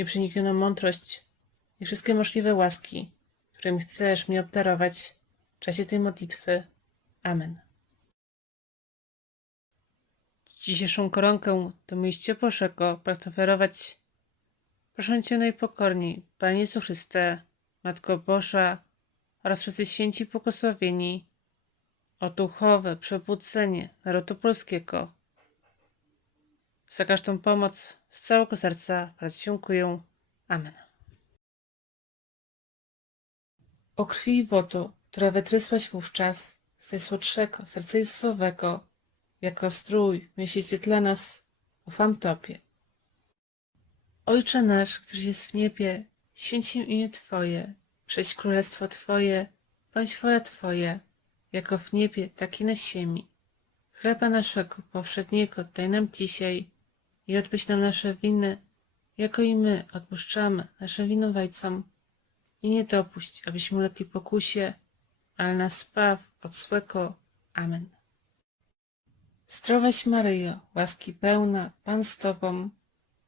nieprzeniknioną mądrość i wszystkie możliwe łaski, którymi chcesz mnie obdarować w czasie tej modlitwy. Amen. Dzisiejszą koronkę do mieście Bożego pragnę oferować. Proszę Cię najpokorniej, Panie Jezu Matko Boża oraz wszyscy święci błogosławieni, o duchowe przebudzenie narodu polskiego. Za każdą pomoc z całego serca bardzo dziękuję. Amen. O krwi i wodo, która wytrysłaś wówczas z najsłodszego serca Jezusowego, jako strój miesięcy dla nas, ufam Tobie. Ojcze nasz, któryś jest w niebie, święć się imię Twoje, przyjdź królestwo Twoje, bądź wola Twoja, jako w niebie, tak i na ziemi. Chleba naszego powszedniego daj nam dzisiaj i odpuść nam nasze winy, jako i my odpuszczamy naszym winowajcom. I nie dopuść, abyśmy ulegli pokusie, ale nas spaw od złego. Amen. Zdrowaś Maryjo, łaski pełna, Pan z Tobą,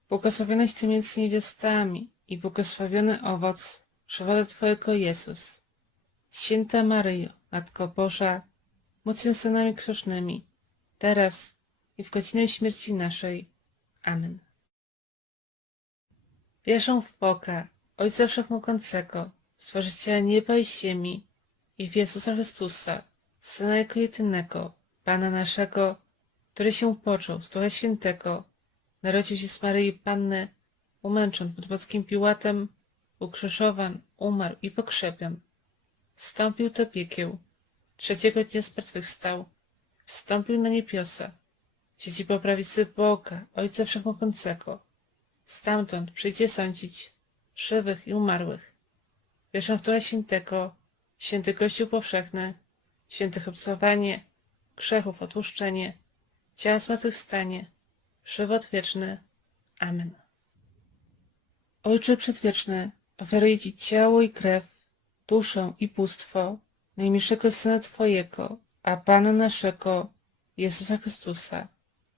błogosławionaś Ty między niewiastami i błogosławiony owoc żywota Twojego Jezus. Święta Maryjo, Matko Boża, módl się za nami grzesznymi, teraz i w godzinę śmierci naszej. Amen. Wierzę w Boga, Ojca Wszechmogącego, Stworzyciela nieba i ziemi i w Jezusa Chrystusa, Syna Jego jedynego, Pana naszego, który się począł z Ducha Świętego, narodził się z Maryi Panny, umęczon pod Boskim Piłatem, ukrzyżowan, umarł i pogrzebion. Wstąpił do piekieł, trzeciego dnia zmartwychwstał, wstąpił na niebiosa, siedzi po prawicy Boga, Ojca Wszechmogącego. Stamtąd przyjdzie sądzić żywych i umarłych. Wierzę w Ducha Świętego, święty Kościół powszechny, świętych obcowanie, grzechów odłuszczenie, ciała zmartwychwstanie, żywot wieczny. Amen. Ojcze Przedwieczny, oferuję Ci ciało i krew, duszę i bóstwo najmilszego Syna Twojego, a Pana naszego, Jezusa Chrystusa,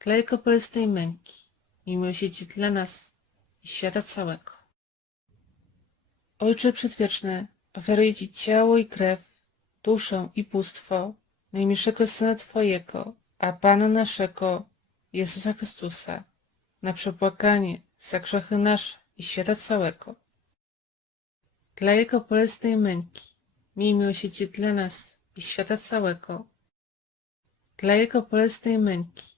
Dla Jego bolesnej męki, miłosierdzie dla nas i świata całego. Ojcze Przedwieczny, oferuję Ci ciało i krew, duszę i bóstwo najmilszego Syna Twojego, a Pana naszego, Jezusa Chrystusa, na przepłakanie za grzechy nasze i świata całego. Dla Jego bolesnej męki, miej miłosierdzie dla nas i świata całego. Dla Jego męki,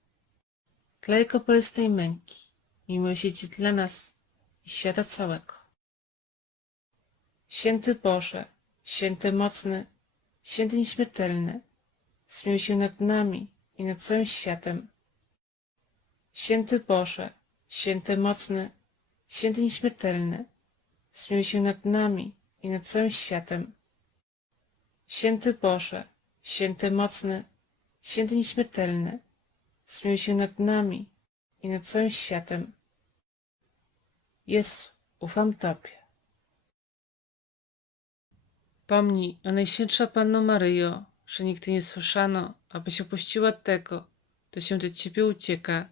Dla Jego bolesnej męki, miłosierdzie dla nas i świata całego. Święty Boże, święty mocny, święty nieśmiertelny, zmiłuj się nad nami i nad całym światem. Święty Boże, święty mocny, święty nieśmiertelny, zmiłuj się nad nami i nad całym światem. Święty Boże, święty mocny, święty nieśmiertelny, zmiłuj się nad nami i nad całym światem. Jezu, ufam Tobie. Pomnij, o Najświętsza Panno Maryjo, że nigdy nie słyszano, abyś opuściła tego, kto się do ciebie ucieka,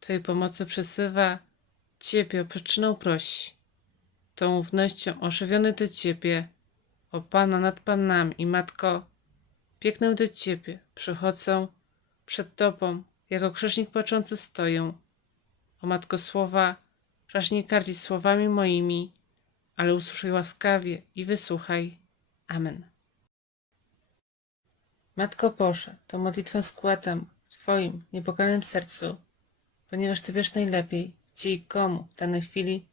twojej pomocy przesywa, ciebie o przyczynę prosi. Tą ufnością ożywiony do ciebie, o Pana nad Panami i Matko, biegnę do ciebie, przychodzę przed tobą, jako grzesznik płaczący stoję. O Matko słowa, raż nie kardzić słowami moimi, ale usłyszaj łaskawie i wysłuchaj. Amen. Matko Boże, tą modlitwę składam w Twoim niepokalanym sercu, ponieważ Ty wiesz najlepiej, gdzie i komu w danej chwili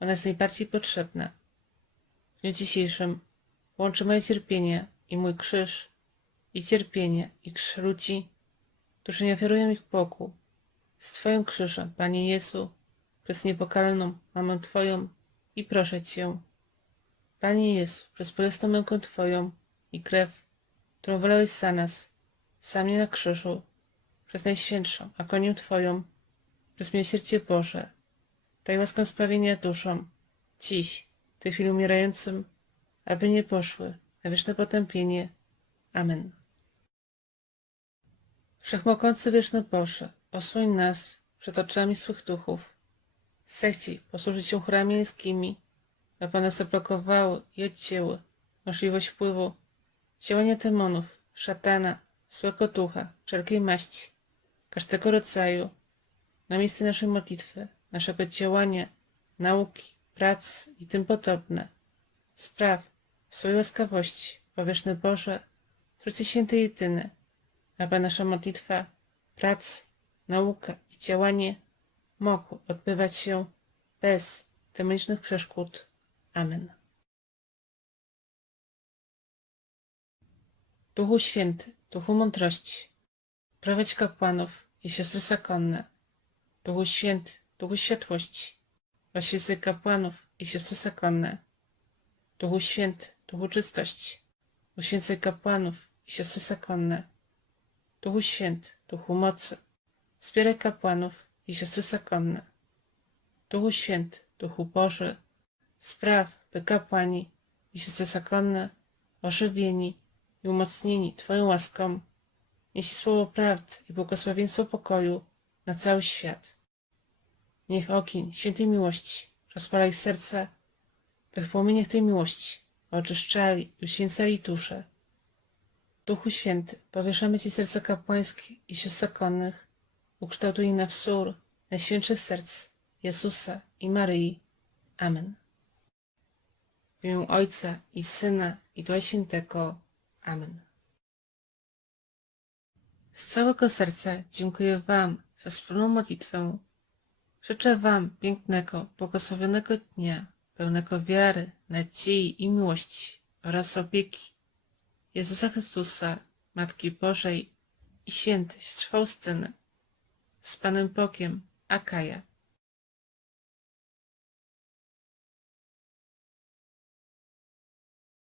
ona jest najbardziej potrzebna. W dniu dzisiejszym łączy moje cierpienie i mój krzyż, i cierpienie i krzyż ludzi, którzy nie ofiarują ich Bogu, z Twoim krzyżem, Panie Jezu, przez niepokalną Mamę Twoją i proszę Cię, Panie Jezu, przez bolesną mękę Twoją i krew, którą wylałeś za nas, sam mnie na krzyżu, przez Najświętszą agonię Twoją, przez miłosierdzie Boże, daj łaskę sprawienia duszom, dziś, w tej chwili umierającym, aby nie poszły na wieczne potępienie. Amen. Wszechmogący wieczny Boże, osłoń nas przed oczami złych duchów. Zechciej posłużyć się chórami miejskimi, aby one zablokowały i odcięły możliwość wpływu działania demonów, szatana, złego ducha, wszelkiej maści, każdego rodzaju, na miejsce naszej modlitwy, naszego działania, nauki, prac i tym podobne. Spraw swojej łaskawości, powieszny Boże, Trójcy Święty Jedyny, aby nasza modlitwa, prac, nauka i działanie mogły odbywać się bez demonicznych przeszkód. Amen. Duchu Święty, Duchu Mądrości, prowadź kapłanów i siostry zakonne. Duchu Święty, Duchu Światłości, oświecaj kapłanów i siostry zakonne. Duchu Święty, Duchu Czystości, uświęcaj kapłanów i siostry zakonne. Duchu Święty, Duchu Mocy, wspieraj kapłanów i siostry zakonne. Duchu Święty, Duchu Boży, spraw, by kapłani i siostry zakonne, ożywieni i umocnieni Twoją łaską, niesie słowo prawdy i błogosławieństwo pokoju na cały świat. Niech ogień świętej miłości rozpala ich serca, by w płomieniach tej miłości oczyszczali i uświęcali dusze. Duchu Święty, powieszamy Ci serca kapłańskie i sióstr zakonnych, ukształtuj na wzór najświętszych serc Jezusa i Maryi. Amen. W imię Ojca i Syna i Ducha Świętego. Amen. Z całego serca dziękuję Wam za wspólną modlitwę. Życzę Wam pięknego, błogosławionego dnia, pełnego wiary, nadziei i miłości oraz opieki Jezusa Chrystusa, Matki Bożej i siostry Faustyny. Z Panem Bogiem, Akaja.